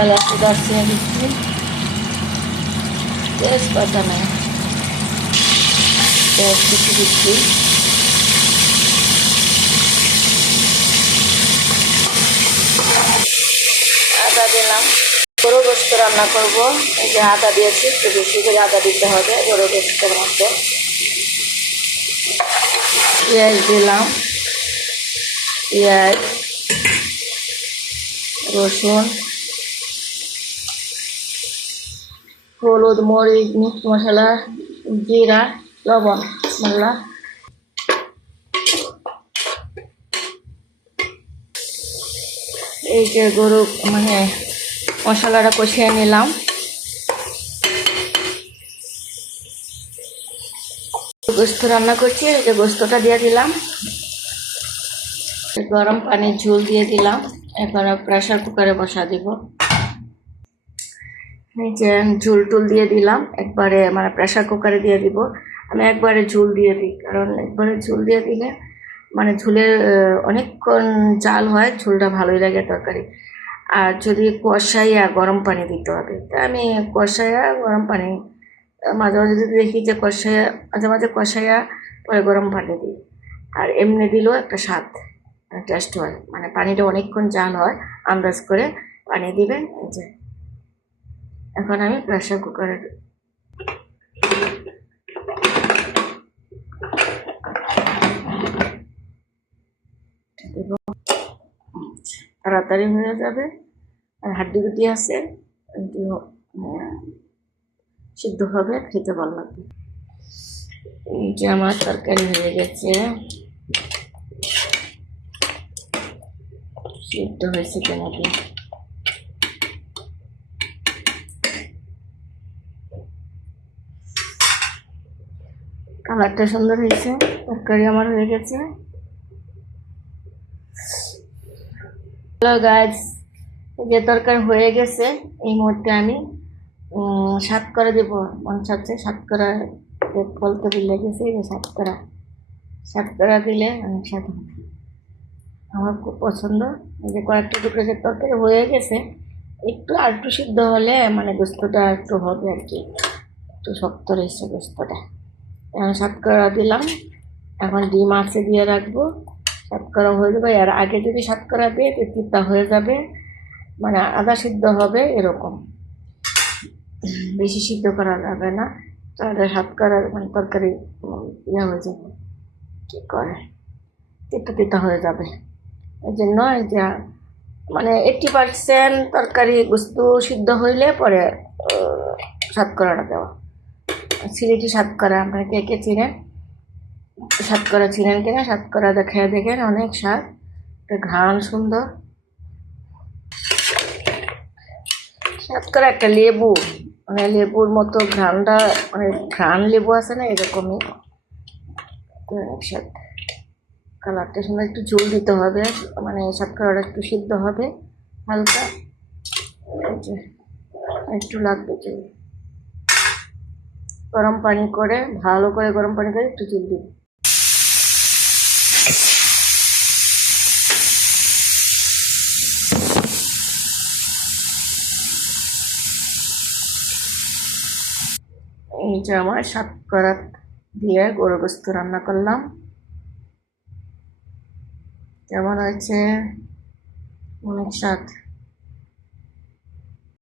এলাচ দারচিনি দিচ্ছি, তেজপাতা নেই, পেঁয়াজ কুচি দিচ্ছি, আদা দিলাম। গরু গোস্ত রান্না করব, এই যে আদা দিয়েছি, একটু বেশি করে আদা দিতে হবে গরু গোস্তের মধ্যে। পেঁয়াজ দিলাম, পেঁয়াজ, রসুন, হলুদ, মরিচ, মিট মশলা, জিরা, লবণ, মশলা। এই যে গরু মানে মশলাটা কষিয়ে নিলাম। গোস্ত রান্না করছি, এই যে গোস্তটা দিয়ে দিলাম, গরম পানির ঝোল দিয়ে দিলাম। এখন প্রেসার কুকারে বসা দিব। এই যে ঝোল টুল দিয়ে দিলাম একবারে, মানে প্রেসার কুকারে দিয়ে দিব। আমি একবারে ঝোল দিয়ে দিই, কারণ একবারে ঝোল দিয়ে দিলে মানে ঝোলের অনেকক্ষণ জাল হয়, ঝোলটা ভালোই লাগে তরকারি। আর যদি কষাইয়া গরম পানি দিতে হবে, তা আমি কষাইয়া গরম পানি মাঝে মাঝে যদি দেখি যে কষাইয়া, মাঝে মাঝে কষাইয়া পরে গরম পানি দিই। আর এমনি দিলেও একটা স্বাদ টেস্ট হয়, মানে পানিটা অনেকক্ষণ জাল হয়, আন্দাজ করে পানি দিবেন। এই যে এখন আমি প্রেসার কুকারে দেব, তাড়াতাড়ি হয়ে যাবে। আর হাড্ডি গুটি আছে, সিদ্ধ হবে, খেতে ভালো লাগবে। এই যে আমার তরকারি হয়ে গেছে, সিদ্ধ হয়েছে কেনাকে। কালারটা সুন্দর হয়েছে, তরকারি আমার হয়ে গেছে। হ্যালো গাইস, যে তরকারি হয়ে গেছে, এই মুহূর্তে আমি সাতকরা দেব মন চাচ্ছে। সাতকরা বলতে ভুলে গেছে, যে সাতকরা দিলে অনেক স্বাদ হবে, আমার খুব পছন্দ। এই যে কয়েকটা টুকরো যে তরকারি হয়ে গেছে, একটু আর একটু সিদ্ধ হলে মানে গোস্তটা একটু হবে আর কি, একটু শক্ত রয়েছে গোস্তটা। এখন সাতকরা দিলাম, এখন ডিম আছে দিয়ে রাখবো, সাতকরা হয়ে যাবে। আর আগে যদি সাতকরা দিয়ে তিতা হয়ে যাবে, মানে আধা সিদ্ধ হবে এরকম, বেশি সিদ্ধ করা যাবে না, তাহলে সাতকরা মানে তরকারি ইয়ে হয়ে যাবে, কী করে তিতা তিতা হয়ে যাবে। এই জন্য এই যে মানে 80% তরকারি গোস্ত সিদ্ধ হইলে পরে সাতকরাটা দেওয়া। সিলেটি সাতকরা আপনারা কে কে চিনেন, সাতকরা চিনেন কিনা, সাতকরা খেয়ে দেখেন, অনেক স্বাদ, একটা ঘ্রাণ সুন্দর। সাতকরা একটা লেবু, মানে লেবুর মতো ঘ্রাণটা, মানে ঘ্রাণ লেবু আছে না, এরকমই একসাথে। কালারটা সুন্দর, একটু ঝোল দিতে হবে, মানে সাতকরাটা একটু সিদ্ধ হবে হালকা, একটু লাগবে ঝোল। গরম পানি করে, ভালো করে গরম পানি করে একটু ঝোল দিব। এই যে আমার সাতকরা দিয়ে গরু গোস্ত রান্না করলাম, কেমন হয়েছে, অনেক স্বাদ।